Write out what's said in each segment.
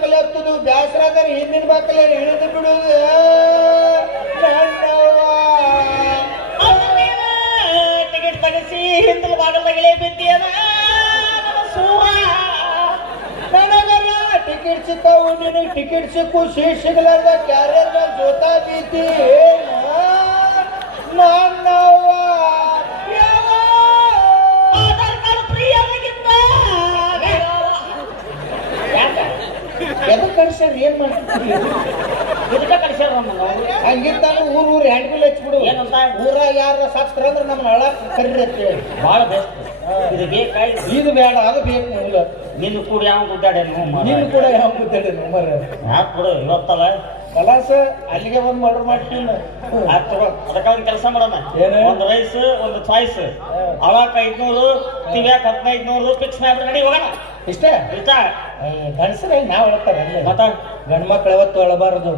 ಬಾಕಲಿ ಹತ್ತುದು ಬ್ಯಾಸರಾದರೆ ಹಿಂದಿನ ಬಾಕಲಿ ಇಳಿದು ಬಿಡುವುದು ಟಿಕೆಟ್ ತಗಸಿ ಹಿಂದಿನ ಬಾಗಲದಾಗಲೇ ಬಿದ್ದೀಯನ ನನಗಲ್ಲ ಟಿಕೆಟ್ ಸಿಕ್ಕಾವು ನಿನಗೆ ಟಿಕೆಟ್ ಸಿಕ್ಕು ಸೀಟ್ ಸಿಗಲಾರ್ದ ಕ್ಯಾರಿಯರ್ ಜೋತಾ ಬೀತಿ ನನ್ನವ್ವ ಎದಕ್ಕೆ ಕಳಿಸ್ಯಾರ ಏನ್ ಮಾಡ್ತಿರ್ತೀವಿ ಇದಕ್ಕೆ ಕಳಿಸ್ಯಾರ ಹಂಗಿದ್ದಾಗ ಊರು ಹ್ಯಾಂಡ್ಬಿಲ್ ಹಚ್ಬಿಡು ಏನಂತ ಊರಾಗ ಯಾರ ಸತ್ರ ಅಂದ್ರೆ ನಮ್ಮನ್ನ ಹಳ ಕರೀರತ್ತೆ ಭಾಳ ಬೆಸ್ಟ್ ಇದು ಬೇಕಾಗಿ ಇದು ಬೇಡ ಅದು ಬೇಕು ಇಲ್ಲ ನಿನ್ನ ಕೂಡ ಯಾವ ಗುದ್ದಾಡೆ ನೀನು ಕೂಡ ಯಾವ ಗುದ್ದಾಡೆ ಮರ ಯಾಕೆ ಬಿಡು ಇವತ್ತಲ್ಲ ಕಲಾಸ ಅಲ್ಲಿಗೆ ಒಂದು ಆರ್ಡರ್ ಮಾಡ್ತೀನಿ ಅದಕ್ಕೆ ಒಂದು ಕೆಲಸ ಮಾಡೋಣ ಏನು ಒಂದು ರೈಸ್ ಒಂದು ಚಾಯ್ಸ್ ಅವಾಕ 500 ತಿವ್ಯಾಕ 1500 ಫಿಕ್ಸ್ ಮಾಡಿ ನಡಿ ಹೋಗೋಣ ಇಷ್ಟೇ ಇಷ್ಟ ಗಂಡಸರ ನಾವು ಹೇಳ್ತಾರೆ ಮತ್ತ ಗಂಡ ಮಕ್ಳು ಯಾವತ್ತು ಅಳಬಾರದು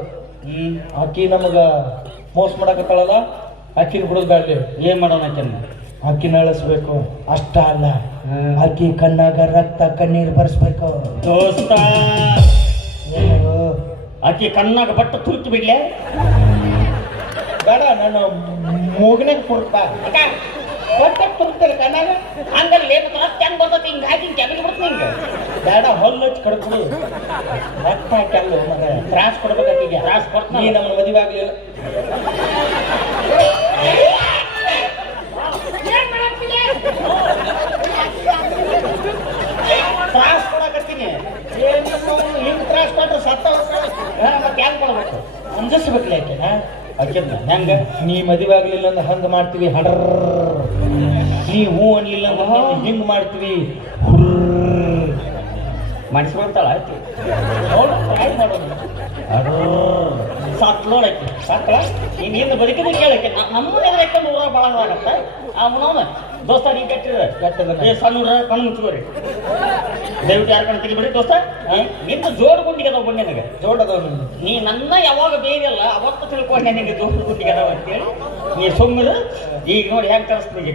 ಆಕಿ ನಮಗ ಮೋಸ ಮಾಡಕತ್ತಾಳಲ್ಲ ಆಕಿನ ಬಿಡೋದು ಬ್ಯಾಡ್ಲಿ ಏನ್ ಮಾಡೋಣ ಆಕಿನ ಆಕಿನ ಅಳಿಸ್ಬೇಕು ಅಷ್ಟ ಅಲ್ಲ ಆಕಿ ಕಣ್ಣಾಗ ರಕ್ತ ಕಣ್ಣೀರು ಬರ್ಸ್ಬೇಕು ದೋಸ್ತ ಆಕಿ ಕಣ್ಣಾಗ ಬಟ್ಟ ತುರ್ಕಿ ಬಿಡ್ಲೆ ಬೇಡ ನಾನು ಮೂಗನಾಗ ಕುರ್ಪ ಬಟ್ಟ ತುರ್ತಾರೆ ಕಣ್ಣಾಗ ಹಂಗಲ್ಲಿ ಹೆಂಗ್ ಬರ್ತೈತಿ ಹಿಂಗ ಹಾಕಿ ಕೆಳಗೆ ಬಿಡ್ತೀನಿ ಹಿಂಗ ಬೇಡ ಹೊಲ್ಲು ಹಚ್ಚಿ ಕಡ್ಕೊಡು ರಕ್ತ ಹಾಕಲ್ಲ ಮಗ ತ್ರಾಸ್ ಕೊಡ್ಬೇಕಾಕಿಗೆ ತ್ರಾಸ್ ಕೊಡ್ತೀನಿ ನೀ ನಮ್ಮ ಮದುವೆ ಆಗ್ಲಿಲ್ಲ ತ್ರಾಸ್ ಕೊಡಕತ್ತೀನಿ ಹಿಂಗ್ ತ್ರಾಸ್ ಕೊಟ್ರೆ ಸತ್ತ ಮತ್ತೆ ಹೆಂಗ್ ಕೊಡ್ಬೇಕು ಅಂಜಿಸ್ಬೇಕಲ್ಲ ಆಕೆನ ಆಕಿದ್ನ ಹೆಂಗ ನೀ ಮದುವೆ ಆಗ್ಲಿಲ್ಲ ಅಂದ್ರೆ ಹಂಗ ಮಾಡ್ತೀವಿ ಹಡರ್ ನೀ ಹೂ ಅನ್ಲಿಲ್ಲ ಅಂದ್ರೆ ಹಿಂಗ್ ಮಾಡ್ತೀವಿ ಮಾಡಿಸ್ಕೊಂತಾಳ ಆಯ್ತು ನೋಡು ಟ್ರೈ ಮಾಡೋದು ಅದು ಸತ್ಲೋಡಕ್ಕೆ ಸಾಕಲ್ಲ ನೀನ್ ಹಿಂದೆ ಬದುಕಿದ ಕೇಳಕ್ಕೆ ನಮ್ಮನ್ನ ಎದುರಕ್ಕೆ ಊರಾಗ ಭಾಳ ಆಗತ್ತ ಅವನವನ ದೋಸ್ತ ನೀ ಕೆಟ್ಟಿದ ಸಣ್ಣ ಹುಡ್ರ ಕಣ್ಣು ಮುಚ್ಕೋರಿ ದಯವಿಟ್ಟು ಯಾರು ಕಣ್ಣು ತೆಗಿಬಿಡಿ ದೋಸ್ತ ನಿಂದು ಜೋಡ್ ಗುಂಡಿಗೆ ಅದಾವ ಬಂದೆ ನನಗೆ ಜೋಡ್ ಅದಾವ ನೀ ನನ್ನ ಯಾವಾಗ ಬೇರೆಯಲ್ಲ ಅವತ್ತು ತಿಳ್ಕೊಂಡೆ ನಿನಗೆ ಜೋಡ್ ಗುಂಡಿಗೆ ಅದಾವ ಅಂತೇಳಿ ನೀ ಸುಮ್ಮನೆ ಈಗ ನೋಡಿ ಹೆಂಗೆ ಕಳಿಸ್ತೀನಿ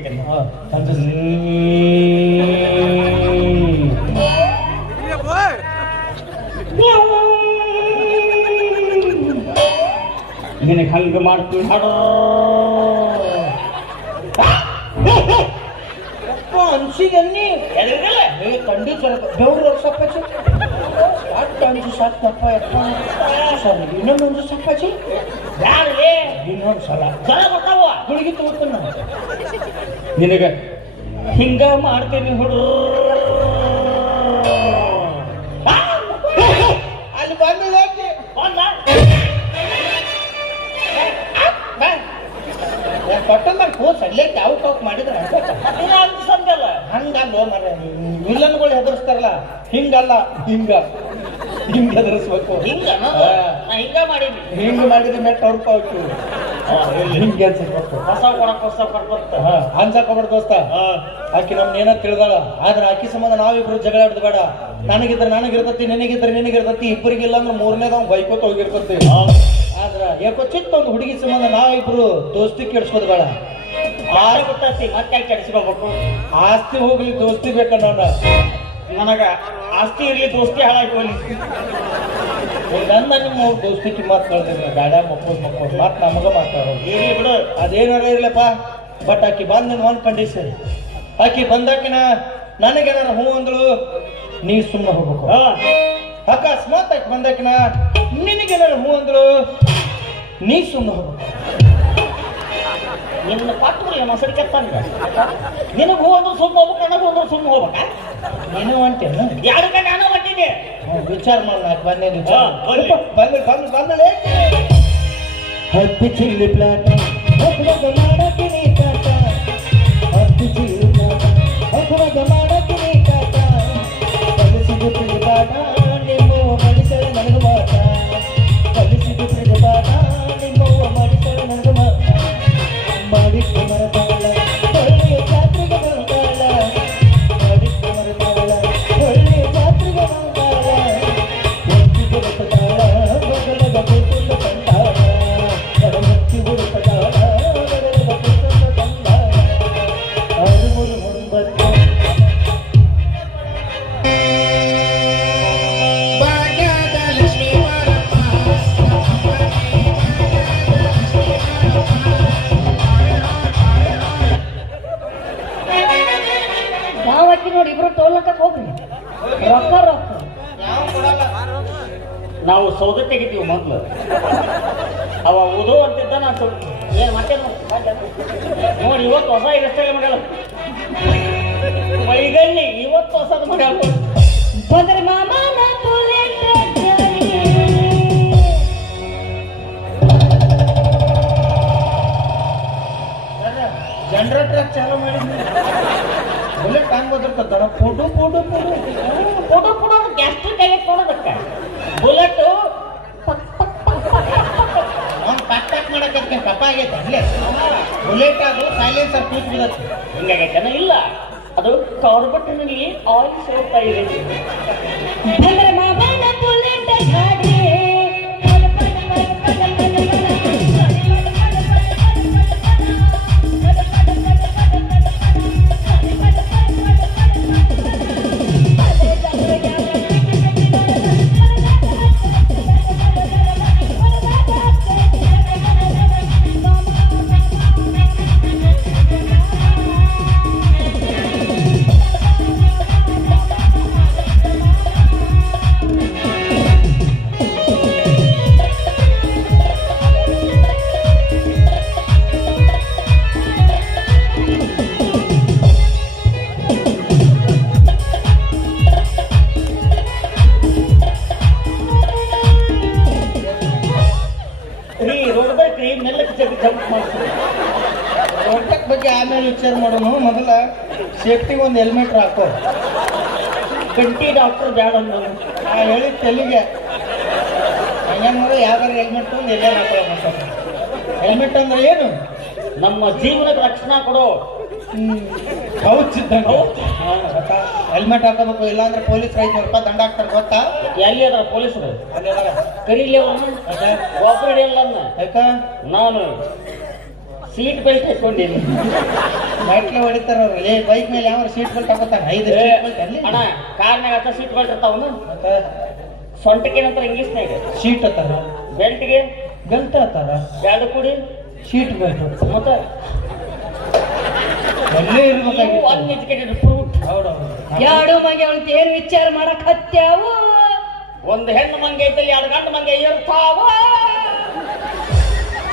ನಿನಗೆ ಹಂಗೆ ಮಾಡ್ತೀನಿ ಹಾಡೋ ಅನ್ಸಿಗನ್ನಿ ಎದುರಿಗಲ್ಲ ತಂಡಿ ಬೆವ್ರು ಸಪ್ಪಾಚಿ ಅಟ್ಟು ಅಂಜು ಸಾಕ್ತಪ್ಪ ಸರಿ ಇನ್ನೊಂದೊಂದು ಸಪ್ಪಾಚಿ ಯಾರೇ ಇನ್ನೊಂದು ಸಲ ಜನ ಬರ್ತಾವ ಹುಡುಗಿ ತಗೋತಾನ ನಿನಗೆ ಹಿಂಗ ಮಾಡ್ತೀನಿ ಹುಡುಗ ಅಲ್ಲಿ ಬಂದು ಕೊಟ್ಟಂದ್ರೆ ಕೋಸ್ ಅಲ್ಲೇ ಯಾವ ಟಾಕ್ ಮಾಡಿದ್ರೆ ಅನ್ಸಂದಲ್ಲ ಹಂಗಲ್ಲ ಮರ ವಿಲನ್ಗಳು ಹೆದರ್ಸ್ತಾರಲ್ಲ ಹಿಂಗಲ್ಲ ಹಿಂಗ ಹಿಂಗ ಹೆದರ್ಸ್ಬೇಕು ಹಿಂಗ ಹಿಂಗ ಮಾಡೀನಿ ಹಿಂಗ ಮಾಡಿದ್ರೆ ಮೆಟ್ಟ ಹೊಡ್ಕೋಬೇಕು ಹಿಂಗೆ ಅನ್ಸ್ಬೇಕು ಹೊಸ ಕೊಡ್ಬರ್ತ ಅನ್ಸಕೋಬೇಡ ದೋಸ್ತ ಆಕಿ ನಮ್ನ ಏನೋ ತಿಳಿದಾಳ ಆದ್ರೆ ಆಕಿ ಸಂಬಂಧ ನಾವಿಬ್ರು ಜಗಳ ಆಡೋದು ಬೇಡ ನನಗಿದ್ರೆ ನನಗಿರ್ತತಿ ನಿನಗಿದ್ರೆ ನಿನಗಿರ್ತತಿ ಇಬ್ಬರಿಗಿಲ್ಲ ಅಂದ್ರೆ ಮೂರನೇದವ್ ಬೈಕೋತ ಹೋಗಿರ್ತತಿ ಆದ್ರ ಯಾಕೋ ಚಿತ್ತ ಒಂದು ಹುಡುಗಿ ಸಂಬಂಧ ನಾವಿಬ್ರು ದೋಸ್ತಿ ಕೆಡ್ಸ್ಕೋದು ಬೇಡ ಗೊತ್ತಾಗ್ತಿ ಮತ್ತೆ ಕೆಡಿಸ್ಕೋಬೇಕು ಆಸ್ತಿ ಹೋಗ್ಲಿ ದೋಸ್ತಿ ಬೇಕನ್ನ ನನಗ ಆಸ್ತಿ ಇರ್ಲಿ ದೋಸ್ತಿ ಹಾಳಾಗಿ ನನ್ನ ನಿಮ್ಮ ದೋಸ್ತಿ ಕಿಮ್ಮತ್ ಕಳ್ದಿಲ್ಲ ಗಾಡ್ಯಾಗ ಮಕ್ಕಳು ಮಾತು ನಮಗ ಮಾತಾಡೋದು ಇರ್ಲಿ ಬಿಡು ಅದೇನಾರ ಇರ್ಲಪ್ಪ ಬಟ್ ಆಕಿ ಬಂದ ಒಂದು ಕಂಡೀಷನ್ ಆಕಿ ಬಂದಾಕಿನ ನನಗೇನಾರ ಹೂ ಅಂದಳು ನೀ ಸುಮ್ಮನೆ ಹೋಗ್ಬೇಕು ಅಕಸ್ಮಾತ್ ಆಕಿ ಬಂದಾಕಿನ ನಿನಗೇನಾರ ಹೂ ಅಂದಳು ನೀ ಸುಮ್ಮನೆ ಹೋಗ್ಬೇಕು ನಿನ್ನ ಪಟ್ಟು ಏನೋ ಸರಿ ಕೆತ್ತಂಗ ನಿನಗೆ ಹೂ ಅಂದ್ರೆ ಸುಮ್ಮನೆ ಹೋಗ್ಬೇಕು ನನಗೆ ಹೂ ಅಂದ್ರೆ ಸುಮ್ಮನೆ ಹೋಗ್ಬೇಕಾ ನೀನು ಅಂಟೇನು ಯಾರಕ್ಕೆ ನಾನು ಹೊಂಟಿದ್ದೆ ವಿಚಾರ ಮಾಡೋಣ ಬಂದೆ ಬಂದಳೆ ಹತ್ತಿ ಚಿಲ್ಲಿ ಪ್ಲಾಟ ಮಾಡಕ್ಕೆ ನೀ ಕಾಟ ಹತ್ತಿ ಚಿಲ್ಲಿ ಪ್ಲಾಟ ಅಪರಾಧ ಮಾಡಕ್ಕೆ ನೀ ಕಾಟ ಕಲಿಸಿದು ಪ್ರಿಯಪಾಠ ನಿಮ್ಮವ ಮಡಿಸಳ ನನಗೆ ಮಾಟ ಕಲಿಸಿದು ಪ್ರಿಯಪಾಠ ನಿಮ್ಮವ ಮಡಿಸಳ ನನಗೆ ಮಾಟ ಮಾಡಿಟ್ಟು ಮರತಾಳ ಒಳ್ಳೆಯ ಜಾತ್ರೆಗೆ ಬರ್ತಾಳ ಮಾಡಿಟ್ಟು ಮರತಾಳ ಒಳ್ಳೆಯ ಜಾತ್ರೆಗೆ ಬರ್ತಾಳ ಒತ್ತಿಗೆ ಬರ್ತತಾಳ ಬಗಲಗ ಕೂತುಂಡ ಕಂಟಾಳ ಮುತ್ತಿ ಹುಡುಕತಾಳ ಬಗಲಗ ಕೂತುಂಡ ಹಾಕಿ ನೋಡಿ ಇಬ್ರು ಟೋಲ್ನಕ್ಕ ಹೋಗ್ರಿ ರೊಕ್ಕ ರೊಕ್ಕ ಯಾವ ಕೊಡಲ್ಲ. ನಾವು ಸೌದೆ ತೆಗಿತೀವಿ ಮೊದ್ಲು ಅವ ಓದೋ ಅಂತಿದ್ದ ನಾನು ಸ್ವಲ್ಪ ಏನ್ ಮತ್ತೆ ನೋಡಿ ಇವತ್ತು ಹೊಸ ಇರಷ್ಟೇ ಮಾಡ್ಯಾಳ ಮೈಗಳ್ಳಿ ಇವತ್ತು ಹೊಸದು ಮಾಡ್ಯಾಳ ಬಂದ್ರೆ ಮಾಮನ ಬುಲೆಟ್ ಗಾಡಿ. ಜನರೇಟರ್ ಚಾಲು ಮಾಡಿದ್ವಿ ಬುಲೆಟ್ ಹಂಗ್ ಬದರ್ತದ ಪುಡು ಪುಡು ಪುಡು ಪುಡು ಪುಡು ಗ್ಯಾಸ್ಟ್ರಿಕ್ ಆಗೈತೆ ನೋಡೋದಕ್ಕೆ ಬುಲೆಟ್ ಅವ್ನು ಪ್ಯಾಕ್ ಪ್ಯಾಕ್ ಮಾಡಕ್ಕೆ ಕಪ್ಪ ಆಗೈತೆ ಅಲ್ಲೇ ಬುಲೆಟ್ ಅದು ಸೈಲೆನ್ಸರ್ ಕೂತ್ ಬಿಡತ್ತೆ ಹಿಂಗಾಗೈತೇನೋ ಇಲ್ಲ ಅದು ಕಾರ್ಬಟ್ಟಿನಲ್ಲಿ ಆಯಿಲ್ ಸೇರ್ತಾ ಇದೆ ಬಂದ್ರೆ ಮಾಮನ ಬುಲೆಟ್ ಗಾಡಿ. ರೋಡ್ಬೇಕ್ರಿ ಮೆಲ್ಲಕ್ಕೆ ಜಂಪ್ ಮಾಡ್ತೀವಿ ರೋಟಕ್ ಬಗ್ಗೆ ಆಮೇಲೆ ವಿಚಾರ ಮಾಡೋನು ಮೊದಲ ಸೇಫ್ಟಿಗೆ ಒಂದು ಹೆಲ್ಮೆಟ್ ಹಾಕೋ ಗಂಟಿ ಡಾಕ್ಟರ್ ಬ್ಯಾಡ ಅಂದನು ಆ ಹೇಳಿದ ತೆಲಿಗೆ ಹಂಗಂದ್ರೆ ಯಾವ್ದಾರು ಹೆಲ್ಮೆಟ್ ಒಂದು ಎಲ್ಲೇ ಹಾಕೋ ಹೆಲ್ಮೆಟ್ ಅಂದ್ರೆ ಏನು ನಮ್ಮ ಜೀವನಕ್ಕೆ ರಕ್ಷಣಾ ಕೊಡೋ ಹೌದು ಹೆಲ್ಮೆಟ್ ಹಾಕೋಬೇಕು ಇಲ್ಲಾಂದ್ರೆ ಪೊಲೀಸ್ 500 ರೂಪಾಯಿ ದಂಡ ಹಾಕ್ತಾರೆ ಗೊತ್ತಾ ಎಲ್ಲಿ ಅದ್ರ ಪೊಲೀಸರು ಅಲ್ಲಿ ಅದಾರ. ಕರೀಲಿ ಅವನು ಒಬ್ಬರೇ ಇಲ್ಲ ಯಾಕ ನಾನು ಸೀಟ್ ಬೆಲ್ಟ್ ಹಾಕೊಂಡಿನಿ ಬೈಕ್ಲೆ ಹೊಡಿತಾರ ಅವ್ರು ಏ ಬೈಕ್ ಮೇಲೆ ಯಾವ ಸೀಟ್ ಬೆಲ್ಟ್ ಹಾಕೋತಾರ 5 ಸೀಟ್ ಬೆಲ್ಟ್ ಅಲ್ಲಿ ಅಣ್ಣ ಕಾರ್ನಾಗ ಹತ್ತ ಸೀಟ್ ಬೆಲ್ಟ್ ಇರ್ತಾವನು ಸೊಂಟಕ್ಕೆ ಏನಂತಾರ ಇಂಗ್ಲೀಷ್ನಾಗ ಸೀಟ್ ಅತ್ತಾರ ಬೆಲ್ಟ್ಗೆ ಬೆಲ್ಟ್ ಅತ್ತಾರ ಎರಡು ಕೂಡಿ ಸೀಟ್ ಬೆಲ್ಟ್ ಮತ್ತೆ ಎಲ್ಲೇ ಇರ್ಬೇಕಾಗಿತ್ತು ಅನ್ಎಜುಕೇಟೆಡ್ ಫ್ರೂಟ್ ಹೌದೌದು ಎರಡು ಮಂಗೆ ಅವಳು ಏನು ವಿಚಾರ ಮಾಡಕ್ ಹತ್ಯಾವು. ಒಂದು ಹೆಣ್ಣು ಮಂಗೆ ಐತಲ್ಲಿ ಎರಡು ಗಂಡು ಮಂಗೆ ಇರ್ತಾವ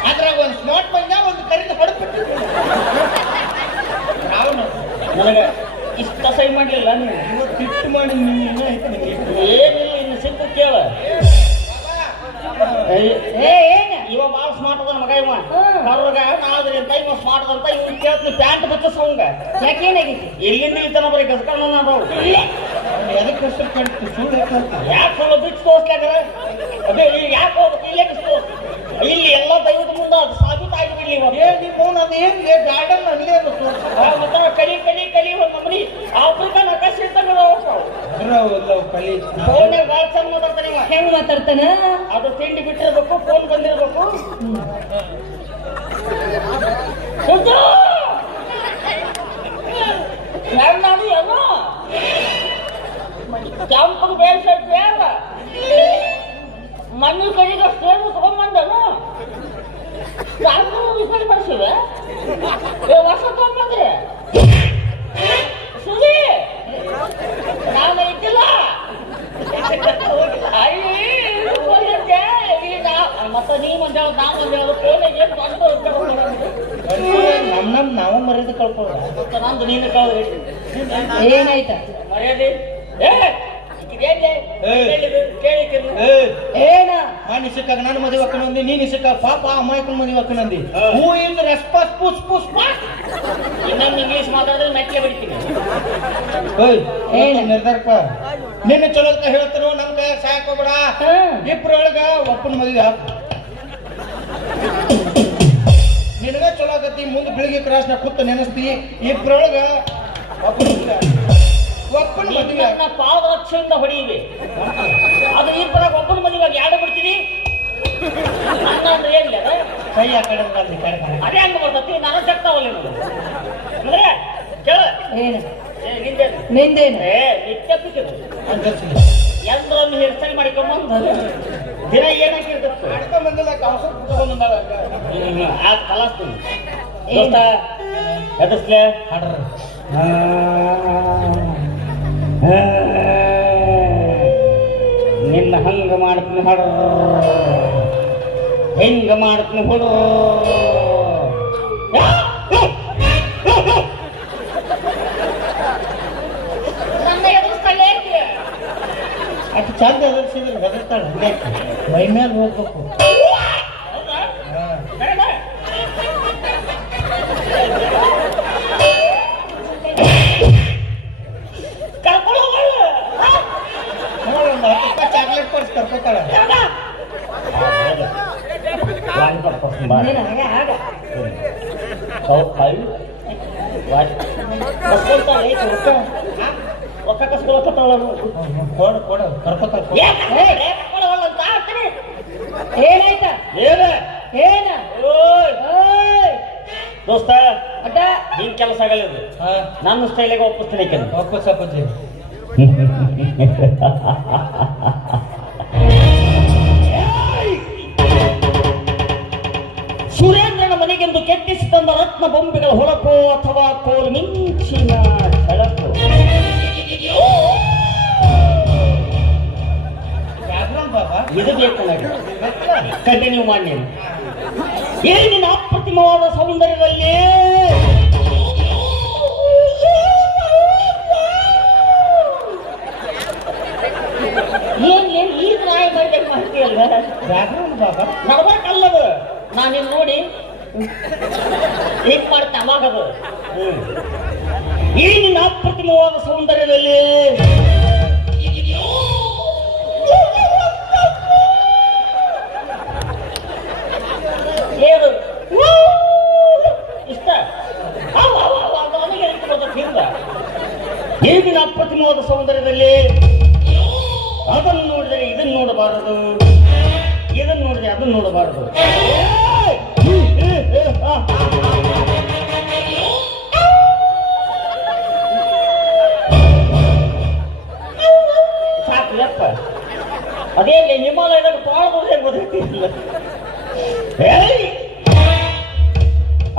ಅದ್ರಾಗ ಒಂದು ಸ್ಮಾರ್ಟ್ ಬಂದ ಒಂದು ಕರಿದ ಹೊಡೆದ್ಬಿಟ್ಟು ನನಗೆ ಇಷ್ಟ ಸೈ ಮಾಡಲಿಲ್ಲ ನೀವು ಇವತ್ತು ಹಿಟ್ಟು ಮಾಡಿ ನೀನು ಐತೆ ನಿಂಗೆ ಹಿಟ್ಟು. ಏನಿಲ್ಲ ಇನ್ನು ಸಿಕ್ಕು ಕೇಳ ಏ ಏನ ಇವ ಬಾಳ ಸ್ಮಾರ್ಟ್ ಅದ ಮಗ ಇವ ಹ್ಮ್. ಕರ್ರಗ ನಾದ್ರಿ ಅಂತ ಇವ ಸ್ಮಾರ್ಟ್ ಅಂತ ಇವ್ ಕೇಳ್ತೀನಿ ಪ್ಯಾಂಟ್ ಬಚ್ಚಸವಂಗ ಯಾಕೆ ಏನಾಗೈತಿ ಎಲ್ಲಿಂದ ಇಲ್ತಾನ ಬರೀ ಗಸ್ಕಣ್ಣ ಅದಾವ ಅವ್ನು ಎದಕ್ಕೆ ಹೆಸರು ಕೇಳ್ತು ಸುಳ್ಳು ಯಾಕೆ ಯಾಕೆ ಸ್ವಲ್ಪ ಬಿಟ್ಟು ತೋರ್ಸ್ಲಾಗ ಅದೇ ಯಾಕೆ ಹೋಗ್ಬೇಕು ಇಲ್ಲೇ ತೋರ್ಸ್ ಇಲ್ಲಿ ಎಲ್ಲ ದೈವದ ಮುಂದೆ ಅದು ಸಾಬೀತಾಗಿ ಬಿಡ್ಲಿ ಇವ ಏ ನಿಮ್ಮ ಅವ್ನು ಅದು ಏನು ಗಾರ್ಡನ್ ಅಲ್ಲೇ ಅದು ತೋರ್ಸು. ಮತ್ತ ಕಲಿ ಕಲಿ ಕಲಿ ಮಮ್ಮಿ ಆಫ್ರಿಕನ್ ಆಕಾಶ ಇದ್ದಂಗ ಅದ್ರವು ಕಲಿ ಫೋನ್ ಭಾಳ ಚಂದ ಮಾತಾಡ್ತಾನೆ ಇವ ಹೆಂಗ್ ಮಾತಾಡ್ತಾನ ಅದು ತಿಂಡಿ ಬಿಟ್ಟಿರ್ಬೇಕು ಫೋನ್ ಬಂದಿರ್ಬೇಕು ಸುದ್ದು! ನಾನು ಏನೋ ಕೆಂಪಗೆ ಬೇಯಿಸೋದು ಬೇಡ ಮಣ್ಣು ಕಡೆಗೆ ಸೇರು ತಗೊಂಬಂದನು ಸಾಕು ವಿಚಾರ ಮಾಡಿಸಿವೆ ವರ್ಷ ತಗೊಂಬಂದ್ರೆ ಸುದಿ ನಾನು ಇದ್ದಿಲ್ಲ ಮತ್ತೆ ನೀವು ಒಂದು ಹೇಳೋದು ನಾವು ಒಂದು ಹೇಳೋದು ಫೋನಿಗೆ ನಮ್ ನಾವು ಮರ್ಯಾದೆ ಕಳ್ಕೊಳ್ಳ ಮತ್ತೆ ನಂದು ನೀನು ಕಳ್ರಿ ಏನಾಯ್ತ ಮರ್ಯಾದೆ ಏನ ಆ ನಿಶಕ್ಕಾಗ ನಾನು ಮದುವೆ ಹಾಕೊಂಡಿ ನೀ ನಿಶಕ್ಕ ಪಾಪ ಅಮ್ಮಾಯ್ಕೊಂಡು ಮದುವೆ ಹಾಕೊಂಡಿ ಹೂ ಇಸ್ ರೆಸ್ಪಾನ್ಸ್ ಪುಸ್ ಪುಸ್ ಇನ್ನೊಂದು ಇಂಗ್ಲೀಷ್ ಮಾತಾಡಿದ್ರೆ ಮೆಟ್ಲೆ ಬಿಡ್ತೀನಿ ಏನ್ ನಿರ್ಧಾರಪ್ಪ ನಿನ್ನ ಚಲೋದಕ್ಕ ಹೇಳ್ತಾರೋ ನಮ್ ಕೈ ಸಾಕೋಬೇಡ ಇಬ್ಬರೊಳಗ ಒಪ್ಪನ ಮದುವೆ ಹಾಕು ನಿನಗ ಚಲೋ ಆಗತ್ತಿ ಮುಂದೆ ಬೆಳಿಗ್ಗೆ ಕ್ರಾಸ್ನ ಕೂತ ನೆನೆಸ್ತಿ ಇಬ್ಬರೊಳಗ ಒಪ್ಪನ ಮದುವೆ ಪಾದರಕ್ಷೆಯಿಂದ ಹೊಡೆಯಿವೆ ಅದು ಇಬ್ಬರಾಗ ಒಬ್ಬನ ಮದುವೆಯಾಗಿ ಯಾರು ಬಿಡ್ತೀನಿ ನನ್ನ ಅಂದ್ರೆ ಏನಿಲ್ಲ ಕೈ ಆ ಕಡೆ ಅಲ್ಲಿ ಕಡೆ ಅದೇ ಹಂಗ ಬರ್ತತಿ ನಾನು ಜಗ್ತಾವಲ್ಲ ಅಂದ್ರೆ ಕೇಳ ಏನ ನಿಂದೇನು ನಿಂದೇನ ನಿತ್ಯ ಪಿಕ್ಕಿದ್ರು ಅನ್ಸಿಲ್ಲ ಎಲ್ಲರನ್ನು ಹೇರ್ಸ್ಟೈಲ್ ಮಾಡಿಕೊಂಬಂದು ದಿನ ಏನಾಗಿರ್ತದೆ ಅಡ್ಕ ಬಂದಿಲ್ಲ ಕೌಸರ್ ಕುತ್ಕೊಂಡ್ ಆ ಕಲಾಸ್ತೀನಿ ದೋಸ್ತ ಎದಸ್ಲೆ ಹಾಡ್ರ ನಿನ್ನ ಹಂಗ ಮಾಡ್ತೀನಿ ಹೊಡ ಹೆಂಗ ಮಾಡ್ತೀನಿ ಹೊಡ ನನ್ನ ಎದುರಿಸ್ಕೊಳ್ಳಿ ಅಷ್ಟು ಚಂದ ಎದುರಿಸಿದ್ರೆ ಹೆದರ್ತಾಳೆ ಹಂಗೆ ಮೈ ಮೇಲೆ ಹೋಗ್ಬೇಕು. ಚಾಕ್ಲೇಟ್ ಕೊಡ್ಸಿ ಕರ್ಕೋತಾಳೆ. ನೀನು ಹಾಗೆ ಆಗ ಕೊಡು ಕೊಡು ಕರ್ಕೋತಾಳೆ. ಏನಾಯ್ತ ಏನ ದೋಸ್ತ ಅಡ್ಡ ಹಿಂಗ್ ಕೆಲಸ ಆಗಲ್ಲ ಇದು. ನನ್ನ ಸ್ಟೈಲಿಗೆ ಒಪ್ಪಿಸ್ತೀನಿ ಕೆಲವು ವಾಪಸ್ ಅಪ್ಪಾಜಿ. ಸುರೇಂದ್ರನ ಮನೆಗೆಂದು ಕೆತ್ತಿಸಿ ತಂದ ರತ್ನ ಬೊಂಬೆಗಳ ಹೊಳಪೋ ಅಥವಾ ಕೋಲು ಮಿಂಚಿನ ಛಳಪು ಬಾಬಾ ಇದು ಬೇಕು ನನಗೆ. ಕಂಟಿನ್ಯೂ ಮಾಡಿ ನೀನು. ಏನಿನ ಅಪ್ರತಿಮವಾದ ಸೌಂದರ್ಯದಲ್ಲಿ ಏನ್ ಈಗ ನಾಯಿ ಮಾಡ್ಬೇಕು ಮಾಡ್ತೀಯಲ್ಲ ಬ್ಯಾಕ್ಗ್ರೌಂಡ್ ಬಾಬಾ ನಡ್ಬೇಕಲ್ಲದು. ನಾನಿನ್ ನೋಡಿ ಹೇಗ್ ಮಾಡ್ತೆ ಅವಾಗದು. ಏನಿನ ಅಪ್ರತಿಮವಾದ ಸೌಂದರ್ಯದಲ್ಲಿ ಏನು ಇಷ್ಟ ನನಗೆ ಹಿಂದ ಏನಿನ ಅಪ್ರತಿಮವಾದ ಸೌಂದರ್ಯದಲ್ಲಿ ಅದನ್ನು ನೋಡಿದರೆ ಇದನ್ನು ನೋಡಬಾರದು, ಇದನ್ನು ನೋಡಿದ್ರೆ ಅದನ್ನು ನೋಡಬಾರದು. ಸಾಕು ಯಪ್ಪ. ಅದೇ ಹಿಮಾಲಯದಾಗ ತೋಳಬಹುದೇ ಗೊತ್ತಿಲ್ಲ.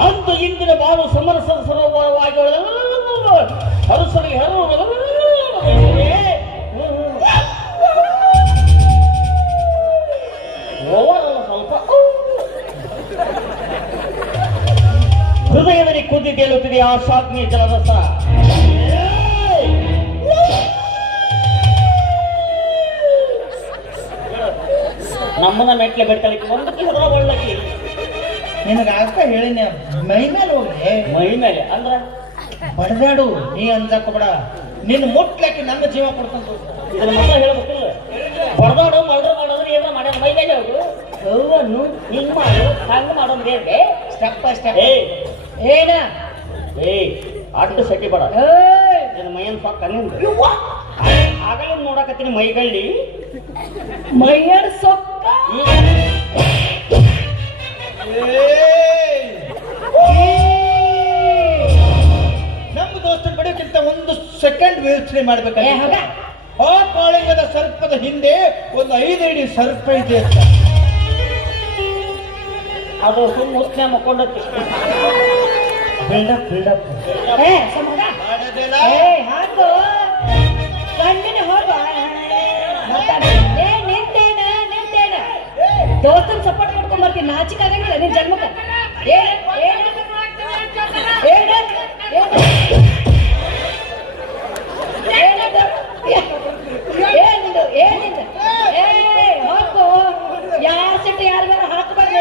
ಅಂದು ಇಂದಿನ ಬಾಳು ಸಮರಸದ ಸರೋವರವಾಗಿ ಹರುಸರಿಗೆ ಓವರಲ್ಲ ಸ್ವಲ್ಪ ಹೃದಯದಲ್ಲಿ ಕುದಿ ತೇಲುತ್ತಿದೆ ಆಶಾಗ್ನಿಯ ಜಲರಸ. ನಮ್ಮನ್ನ ಮೆಟ್ಲೆ ಬೆಟ್ಟಲಿಕ್ಕೆ ಒಂದಕ್ಕೆ ಹೊರ ಒಳ್ಳಕ್ಕೆ ನಿನಗೆ ಆಗ್ತಾ ಹೇಳಿನಿ ಮೈ ಮೇಲೆ ಹೋಗಿ ಮೈ ಮೇಲೆ ಅಂದ್ರ ಬಡದಾಡು ನೀ ಅಂಜಾಕೋಬೇಡ. ನಿನ್ನ ಮುಟ್ಲಕ್ಕೆ ನನ್ನ ಜೀವ ಕೊಡ್ತಂತ ಇದನ್ನ ಮಕ್ಕಳು ಹೇಳ್ಬೇಕಿಲ್ಲ. ಹೊಡೆದೋಡು ಮಲ್ಡ್ರು ಮಾಡೋದ್ರೆ ಏನಾರ ಮಾಡ್ಯಾರ ಮೈ ಮೇಲೆ ಹೋಗು ಹೂವನ್ನು ಹಿಂಗ್ ಮಾಡು ಹಂಗ ಮಾಡೋದು ಬೇರೆ ಸ್ಟೆಪ್ ಬೈ ಸ್ಟೆಪ್. ಏನ ಅಡ್ಡ ಸೆಟಿ ಬೇಡ. ಏಯ್ ನಿನ್ನ ಮೈಯನ್ ಪಕ್ಕ ನಿಂದು ಆಗಲಿಂದ ನೋಡಕತ್ತೀನಿ ಮೈಗಳ್ಳಿ ಮೈಯರ್ ಸೊಕ್ಕ ನಮ್ಮ ದೋಸ್ತನ ಬಡಿಯೋಕ್ಕಿಂತ ಒಂದು ಸೆಕೆಂಡ್ ಯೋಚನೆ ಮಾಡ್ಬೇಕಾಗಿ ಆ ಕಾಳಿಂಗದ ಸರ್ಪದ ಹಿಂದೆ ಒಂದು 5 ಅಡಿ ಸರ್ಪ ಇದೆ ಅಂತ. ಅದು ಸುಮ್ಮ ಮುಚ್ಚ ಮಕ್ಕೊಂಡತಿ ಬಿಲ್ಡಪ್ ಬಿಲ್ಡಪ್ ಏ ಸಮಗ ಏ ಹಾಕು ಕಣ್ಣಿನ ಹೋಗ ಏ ನಿಂತೇನ ದೋಸ್ತನ ಸಪೋರ್ಟ್ ಮಾಡ್ಕೊಂಡ್ ಬರ್ತೀನಿ. ನಾಚಿಕ ಆಗಂಗಿಲ್ಲ ನಿನ್ ಜನ್ಮಕ್ಕ. ಯಾರ ಸಿಟ್ಟು ಯಾರ ಮೇಲೆ ಹಾಕಬಾರ್ದು.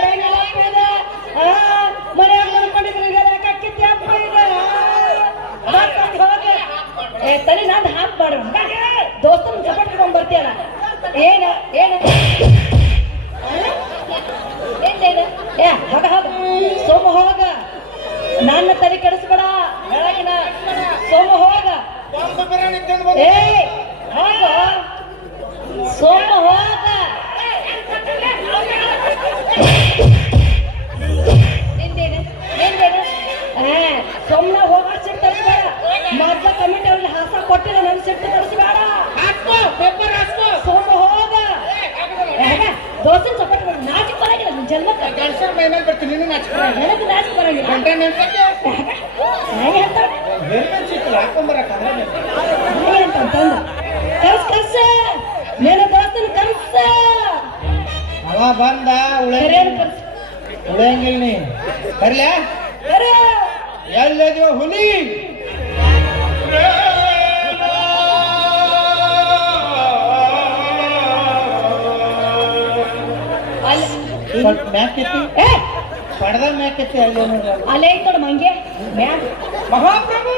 ಮನೆಯಾಗ ತಲೆ ನಾನು ಹಾಕ್ಬಾರ್ದು. ದೋಸ್ತನ ಸಪೋರ್ಟ್ ಮಾಡ್ಕೊಂಡ್ ಬರ್ತೀಯಲ್ಲ ಏನ ಏ ಹೋಗ ಸೋಮ ಹೋಗ. ನನ್ನ ತಲೆ ಕೆಡಿಸ್ಬೇಡ. ಬೆಳಗಿನ ಸೋಮ ಹೋಗ. ಏ ಹೋಗ ಸೋಮ ಹೋಗ. ನಿಂದೇನು ಸೋಮನ ಹೋಗ. ಸಿಟ್ಟು ತರಿಸ್ಬೇಡ. ಮೊದ್ಲ ಕಮಿಟಿ ಅವ್ರಿಗೆ ಹಾಸ ಕೊಟ್ಟಿಲ್ಲ. ನನ್ ಸಿಟ್ಟು ತರಿಸ್ಬೇಡ. ಸೋಮ ಹೋಗ. ದೋಸ್ತನ ಸಪೋರ್ಟ್ ಮಾಡಿ. ನಾಚಿಕ್ ಬರಂಗಿಲ್ಲ ನಿನ್ ಜನ್ಮಕ್ಕೆ. ಬರ್ತೀನಿ ನನಗೆ ನಾಚಿಕ್ ಬರಂಗಿಲ್ಲ. ಹಾಗೆ ಅಂತ ಹಾಕೊಂಬರಕ್ಕ ಅಂತಂದ ಬಂದ ಉಳಿಯಂಗಿಲ್ಲ ನೀ ಕರ್ಲ್ಯಾ ಎಲ್ಲದೀವ ಹುಲಿ ಸ್ವಲ್ಪ ಮ್ಯಾಕೆತ್ತಿ ಪಡ್ದ ಮ್ಯಾಕೆತ್ತಿ ಅಲ್ಲೇ ಐತೋಡ ಮಂಗೆ ಮ್ಯಾಕ್ ಮಹಾಪ್ರಭು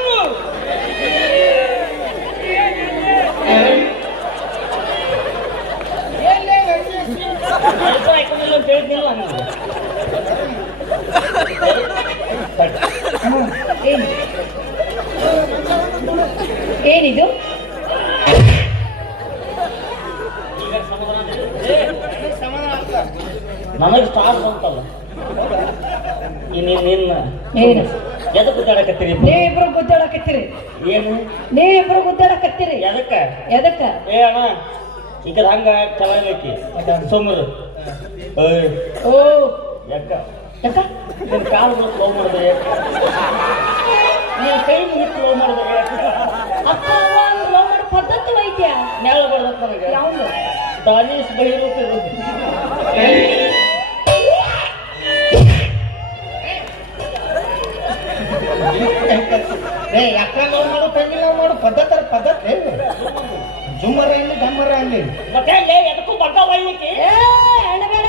ಏನಿದು ನನಗೆ ಸ್ಟಾರ್ ಬಂತಲ್ಲ ನಿನ್ನ ಏನು ಎದಕ್ಕೆ ಗುದ್ದಾಡಕತ್ತೀರಿ ನೀವಿಬ್ರು ಗುದ್ದಾಡಕತ್ತೀರಿ ಏನು ನೀವಿಬ್ರು ಗುದ್ದಾಡಕತ್ತೀರಿ ಎದಕ್ಕ ಏ ಅಣ್ಣ ಈಗ ಹಂಗ ಚೆನ್ನಾಗೈತಿ ಸೋಮರು ಓ ಯಾಕ ಯಾಕ ನಿನ್ನ ಕಾಲುಗಳು ಸ್ಲೋ ಮಾಡಿದ್ರೆ ನೀನು ಕೈ ಮುಗಿದು ಸ್ಲೋ ಮಾಡಿದ್ರೆ ಅಪ್ಪ ಲವ್ ಮಾಡೋ ಪದ್ಧತಿ ಐತ್ಯಾ ನ್ಯಾಯ ಬರ್ತದೆ ನನಗೆ ಯಾವುದು ದಾನೀಶ್ ಬಹಿರೂಪ ಯಾಕ ಲವ್ ಮಾಡು ತಂಗಿ ಲವ್ ಮಾಡು ಪದ್ಧತಿ ಜುಮ್ಮರ ಅಲ್ಲಿ ಗಮ್ಮರ ಅಲ್ಲಿ ಮತ್ತೆ ಎದಕ್ಕೂ ಬಗ್ಗ ಬೈಲಿಕ್ಕೆ ಅಣಬೇಡ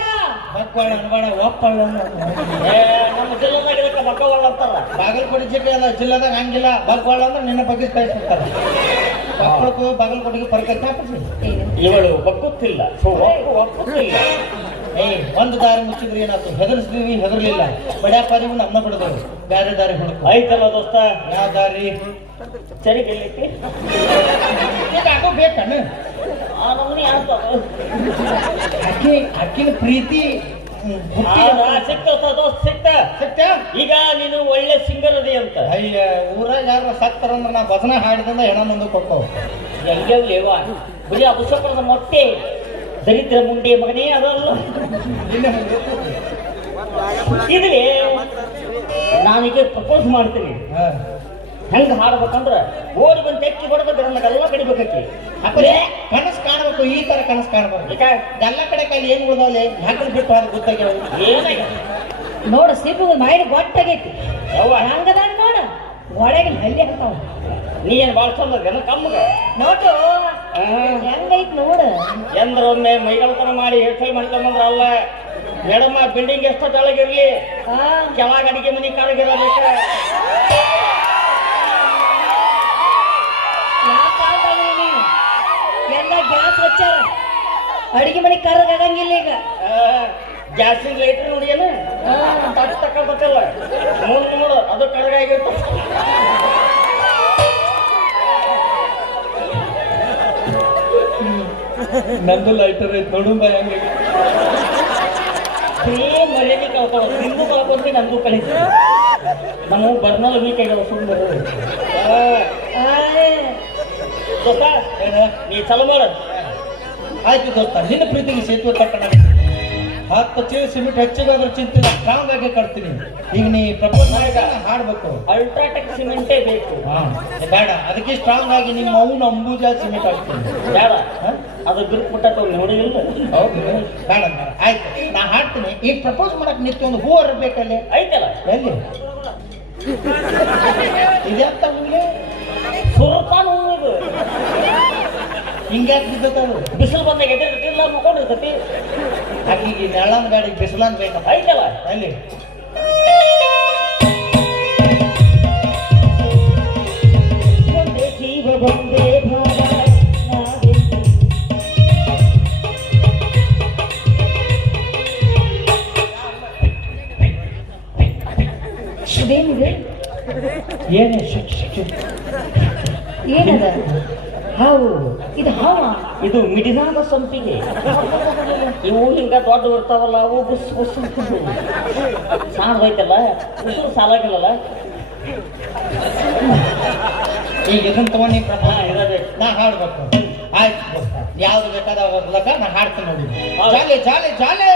ಬಕ್ವಾಳ ಅನ್ಬೇಡ ಒಪ್ಪಳ ನಮ್ಮ ಜಿಲ್ಲೆದಾಗ ಇದಕ್ಕೆ ಬಗ್ಗವಲ್ಲ ಅಂತಾರ ಬಾಗಲಕೋಟೆ ಜಿಲ್ಲೆದಾಗ ಹಂಗಿಲ್ಲ ಬಕ್ವಾಳ ಅಂದ್ರೆ ನಿನ್ನ ಬಗ್ಗೆ ಕಳಿಸ್ಬಿಡ್ತಾರ ಮಕ್ಕಳು ಬಾಗಲಕೋಟೆಗೆ ಪರ್ಕತ್ ಇವಳು ಬಗ್ಗುತ್ತಿಲ್ಲ ಒಪ್ಪುತ್ತಿಲ್ಲ ಒಂದು ದಾರಿ ಮುಚ್ಚಿದ್ರಿ ಏನಾಯ್ತು ಹೆದರ್ಸಿದ್ವಿ ಹೆದರ್ಲಿಲ್ಲ ಬಡ್ಯಾಪಾರಿಗೂ ನಮ್ಮನ್ನ ಬಿಡದವ್ರು ಬೇರೆ ದಾರಿ ಹುಡುಕ ಆಯ್ತಲ್ಲ ದೋಸ್ತ ಯಾವ ದಾರಿ ಸರಿ ಗೆಲ್ಲಕ್ಕೆ ಯಾಕೋ ಬೇಕಣ್ಣ ಆ ನಮೂನಿ ಅಂತ ಅಕ್ಕಿನ ಪ್ರೀತಿ ಸಿಕ್ತ ದೋಸ್ತ ಸಿಕ್ತ ಈಗ ನೀನು ಒಳ್ಳೆ ಸಿಂಗರ್ ಅದಿ ಅಂತ ಅಯ್ಯ ಊರಾಗ ಯಾರ ಸತ್ತಾರಂದ್ರ ನಾ ಭಜನ ಹಾಡಿದಂದ ಹೆಣ ಮುಂದೆ ಕೊಟ್ಟವು ಹೆಂಗೇವ ಬರೀ ಅಪುಸಪರದ ಮೊಟ್ಟೆ ದರಿದ್ರ ಮುಂಡೆ ಮಗನೇ ಅದಲ್ಲ ಇದ್ರಿ ನಾನೀಗ ಪ್ರಪೋಸ್ ಮಾಡ್ತೀನಿ ಹೆಂಗ ಹಾಡ್ಬೇಕಂದ್ರ ಓಡಿ ಬಂದು ತೆಕ್ಕಿ ಬಡಬೇಕು ನನಗೆಲ್ಲ ಕಡಿಬೇಕಿ ಕನಸು ಕಾಣಬೇಕು ಈ ತರ ಕನಸು ಕಾಣಬೇಕು ಎಲ್ಲ ಕಡೆ ಕೈಲಿ ಏನ್ ಉಳ್ದಾವಲ್ಲಿ ಹಾಕಲ್ ಬಿಟ್ಟು ಅದು ಗೊತ್ತಾಗ್ಯಾವ ಏನಾಗ ನೋಡು ಸಿಬ್ಬು ಮೈಡ್ ಗೊತ್ತಾಗೈತಿ ಹಂಗದಾಗ ನೋಡ ಒಳಗಿನ ಹಲ್ಲಿ ಅಂತಾವ ನೀ ಏನ್ ಬಾಳ ಚಂದ ಕಮ್ಮಗ ನೋಡು ಹೆಂಗೈತ್ ನೋಡು ಎಂದ್ರೊಮ್ಮೆ ಮೈಗಳ್ತನ ಮಾಡಿ ಹೇರ್ ಸ್ಟೈಲ್ ಮಾಡ್ಕೊಂಬಂದ್ರ ಅಲ್ಲ ಮೇಡಮ್ ಆ ಬಿಲ್ಡಿಂಗ್ ಎಷ್ಟ ತೆಳಗಿರ್ಲಿ ಕೆಳಗ ಅಡಿಗೆ ಮನೆ ಕಾಲಗಿರಬೇಕ ಎಲ್ಲ ಗ್ಯಾಸ್ ಹಚ್ಚಾರ ಅಡಿಗೆ ಮನೆ ಕರ್ಗ ಆಗಂಗಿಲ್ಲ ಈಗ ಗ್ಯಾಸಿನ ಲೈಟ್ರ್ ನೋಡಿ ಏನು ತಕ್ಕಲ್ಲ ನೋಡು ಅದು ಕರಗಾಗಿರ್ತ ನಂದು ಲೈಟರ್ ಐತ್ ನೋಡು ಹೆಂಗೆ ಸೇಮ್ ಮರ್ಯಾದೆ ಕಳ್ತಾವ ನಿಂದು ಕಳ್ಕೊಂಡ್ರಿ ನಂದು ಕಳಿಸಿ ನಾನು ಬರ್ನಲ್ ವೀಕ್ ಆಗ್ಯಾವ ಸುಮ್ಮನೆ ನೀ ಚಲೋ ಮಾಡ ಆಯ್ತು ದೋಸ್ತ ನಿನ್ನ ಪ್ರೀತಿಗೆ ಸೇತುವೆ ಕಟ್ಟಣ 10 ಚೀಲ ಸಿಮೆಂಟ್ ಹೆಚ್ಚಿಗಾದ್ರೂ ಚಿಂತೆ ಸ್ಟ್ರಾಂಗ್ ಆಗಿ ಕಟ್ತೀನಿ ಈಗ ನೀ ಪ್ರಪೋಸ್ ಮಾಡಿದ ಹಾಡ್ಬೇಕು ಅಲ್ಟ್ರಾಟೆಕ್ ಸಿಮೆಂಟೇ ಬೇಕು ಬೇಡ ಅದಕ್ಕೆ ಸ್ಟ್ರಾಂಗ್ ಆಗಿ ನಿಮ್ಮ ಅವನು ಅಂಬೂಜಾ ಸಿಮೆಂಟ್ ಹಾಕ್ತೀನಿ ಬೇಡ ಅದು ಬಿರ್ಬಿಟ್ಟ ನೋಡಿಲ್ಲ ಹೌದು ಬೇಡ ಆಯ್ತು ನಾ ಹಾಡ್ತೀನಿ ಈಗ ಪ್ರಪೋಸ್ ಮಾಡಕ್ ನಿಂತು ಒಂದು ಹೂ ಅರ್ಬೇಕಲ್ಲಿ ಐತಲ್ಲ ಎಲ್ಲಿ ಇದ್ಯಾಕ ಹೂಲೆ ಸುರತಾನು ಇದು ಹಿಂಗ್ಯಾಕೆ ಬಿದ್ದದು ಬಿಸಿಲು ಬಂದಾಗ ಎದುರಿಲ್ಲ ಮುಕೊಂಡಿರ್ತತಿ ಆಕಿಗೆ ನೆಳ್ಳನ ಗಾಡಿಗೆ ಬಿಸಿಲಂದ್ ಬೇಕಪ್ಪ ಐತಲ್ಲ ಅಲ್ಲಿ ಜೀವ ಬಂದೇ ಇದೇನಿದೆ ಏನೇ ಏನದ ಹಾವು ಇದು ಹಾವ ಇದು ಮಿಡಿದಾದ ಸಂಪಿಗೆ ಇವು ಹಿಂಗ ದೊಡ್ಡ ಇರ್ತಾವಲ್ಲ ಅವು ಬುಸ್ ಬುಸ್ ಸಾಣ ಹೋಯ್ತಲ್ಲ ಉಸಿರು ಸಾಲಾಗಿಲ್ಲಲ್ಲ ಈಗ ಇದನ್ನ ತಗೊಂಡು ಇರಬೇಕು ನಾ ಹಾಡ್ಬೇಕು ಆಯ್ತು ಯಾವ್ದು ಬೇಕಾದಾಗ ನಾ ಹಾಡ್ತೀನಿ ನೋಡಿ ಜಾಲೆ ಜಾಲೆ ಜಾಲೆ